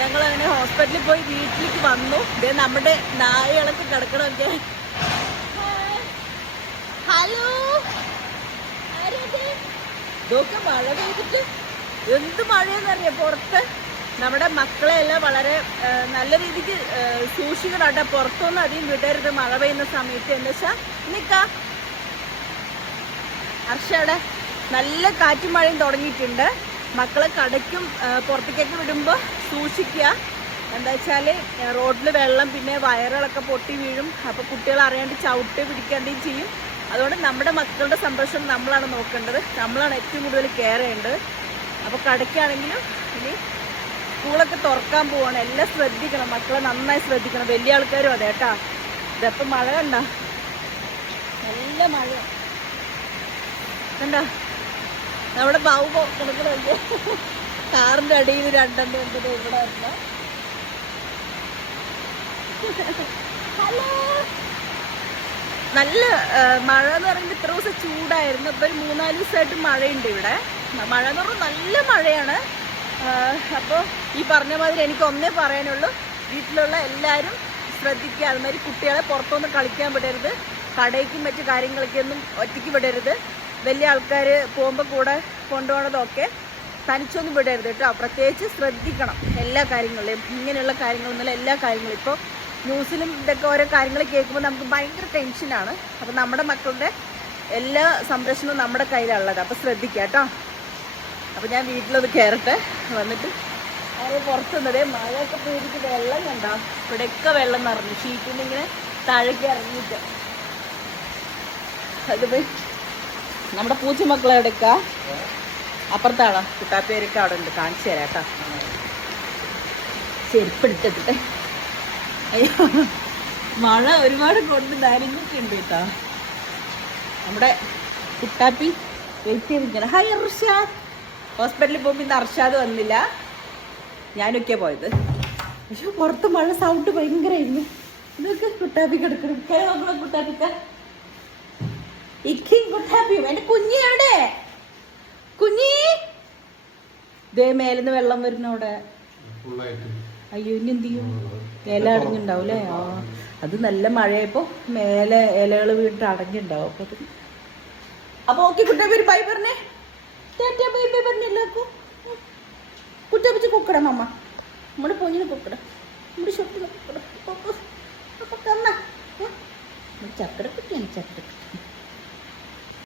ഞങ്ങൾ അങ്ങനെ ഹോസ്പിറ്റലിൽ പോയി വീട്ടിലേക്ക് വന്നു. ഇതേ നമ്മുടെ നായകളൊക്കെ കിടക്കണമൊക്കെ. ഹലോ, ഇതൊക്കെ മഴ പെയ്തിട്ട് എന്ത് മഴയെന്നറിയാം പുറത്ത്. നമ്മുടെ മക്കളെ എല്ലാം വളരെ നല്ല രീതിക്ക് സൂക്ഷിക്കണം കേട്ടോ. പുറത്തൊന്നും അധികം വിടരുത് മഴ പെയ്യുന്ന സമയത്ത്. എന്താ വെച്ചാൽ നിൽക്കാം ഹർഷയുടെ നല്ല കാറ്റും മഴയും തുടങ്ങിയിട്ടുണ്ട്. മക്കളെ കടയ്ക്കും പുറത്തേക്കൊക്കെ വിടുമ്പോൾ സൂക്ഷിക്കുക. എന്താ വെച്ചാൽ റോഡിൽ വെള്ളം, പിന്നെ വയറുകളൊക്കെ പൊട്ടി വീഴും. അപ്പോൾ കുട്ടികൾ അറിയാണ്ട് ചവിട്ട് പിടിക്കേണ്ടിയും ചെയ്യും. അതുകൊണ്ട് നമ്മുടെ മക്കളുടെ സംരക്ഷണം നമ്മളാണ് നോക്കേണ്ടത്, നമ്മളാണ് ഏറ്റവും കൂടുതൽ കെയർ ചെയ്യേണ്ടത്. അപ്പോൾ കടയ്ക്കാണെങ്കിലും ഇനി സ്കൂളൊക്കെ തുറക്കാൻ പോവാണ്, എല്ലാം ശ്രദ്ധിക്കണം. മക്കളെ നന്നായി ശ്രദ്ധിക്കണം. വലിയ ആൾക്കാരും അതെ കേട്ടോ. ഇതപ്പം മഴ കണ്ട, നല്ല മഴ കണ്ട. നമ്മുടെ ബാബു കിടക്കുന്നുണ്ട് കാറിൻ്റെ അടിയിൽ രണ്ടെണ്ണം ഉണ്ട് ഇവിടെ വരണം. ഹലോ, നല്ല മഴ എന്ന് പറയുമ്പോൾ ഇത്ര ദിവസം ചൂടായിരുന്നു. ഇപ്പം ഒരു 3-4 ദിവസമായിട്ട് മഴയുണ്ട് ഇവിടെ. മഴ എന്ന് പറഞ്ഞാൽ നല്ല മഴയാണ്. അപ്പോൾ ഈ പറഞ്ഞ മാതിരി എനിക്ക് ഒന്നേ പറയാനുള്ളൂ, വീട്ടിലുള്ള എല്ലാവരും ശ്രദ്ധിക്കുക. അതുമാതിരി കുട്ടികളെ പുറത്തൊന്നും കളിക്കാൻ വിടരുത്, കടയ്ക്കും മറ്റു കാര്യങ്ങളൊക്കെയൊന്നും ഒറ്റയ്ക്ക് വിടരുത്. വലിയ ആൾക്കാർ പോകുമ്പോൾ കൂടെ കൊണ്ടുപോകണതൊക്കെ തനിച്ചൊന്നും വിടരുത് കേട്ടോ. പ്രത്യേകിച്ച് ശ്രദ്ധിക്കണം എല്ലാ കാര്യങ്ങളിലും. ഇങ്ങനെയുള്ള കാര്യങ്ങളൊന്നുമില്ല, എല്ലാ കാര്യങ്ങളും. ഇപ്പോൾ ന്യൂസിലും ഇതൊക്കെ ഓരോ കാര്യങ്ങൾ കേൾക്കുമ്പോൾ നമുക്ക് ഭയങ്കര ടെൻഷനാണ്. അപ്പോൾ നമ്മുടെ മക്കളുടെ എല്ലാ സംരക്ഷണവും നമ്മുടെ കയ്യിലുള്ളത്. അപ്പോൾ ശ്രദ്ധിക്കുക കേട്ടോ. അപ്പോൾ ഞാൻ വീട്ടിലത് കയറട്ടെ. വന്നിട്ട് അത് പുറത്തുനിന്നതേ മഴയൊക്കെ പെയ്തിട്ട് വെള്ളം കണ്ടോ, ഇവിടെയൊക്കെ വെള്ളം നിറഞ്ഞു. ഷീറ്റിൽ നിന്ന് ഇങ്ങനെ താഴേക്ക് ഇറങ്ങിയിട്ട്. അത് പോയി നമ്മുടെ പൂച്ചമക്കളെ എടുക്കുക. അപ്പുറത്താണോ കുട്ടാപ്പേരൊക്കെ അവിടെ ഉണ്ട്, കാണിച്ചു തരാം കേട്ടോ. ചെരുപ്പെടുത്തിട്ടെ. അയ്യോ, മഴ ഒരുപാട് കൊണ്ട് നനഞ്ഞിട്ടുണ്ട് കേട്ടോ. നമ്മുടെ കുട്ടാപ്പി വെയിറ്റ് ചെയ്തിരിക്കണം. ഹായ് അർഷാദ്. ഹോസ്പിറ്റലിൽ പോകുമ്പോൾ ഇന്ന് അർഷാദ് വന്നില്ല, ഞാനൊക്കെ പോയത്. പക്ഷെ പുറത്ത് മഴ സൗണ്ട് ഭയങ്കരമായിരുന്നു. ഇതൊക്കെ കുട്ടാപ്പി കിടക്കണം. നോക്കണം കുട്ടാപ്പിക്ക, ഇക്കും കുട്ടാപ്പിയും. എൻ്റെ കുഞ്ഞി എവിടെ? കുഞ്ഞി ദേ മേലെന്ന് വെള്ളം വരുന്ന അവിടെ. അയ്യോ, ഇനി എന്ത് ചെയ്യും? ഇല അടഞ്ഞിണ്ടാവൂലേ? ആ, അത് നല്ല മഴയപ്പോ മേലെ ഇലകൾ വീണിട്ട് അടഞ്ഞിണ്ടാവും. അപ്പൊ ഓക്കെ കുട്ടാപ്പി ഒരു ബൈ പറഞ്ഞേ. Bye bye പറഞ്ഞെല്ലാവർക്കും. കുട്ടാപ്പിച്ച് കൊക്കട മമ്മ, നമ്മുടെ പൊന്നിന് കൊക്കട, നമ്മുടെ ഷൊട്ടിന് കൊക്കട. ചക്കര കുട്ടിയാണ്, ചക്കര കുട്ടി.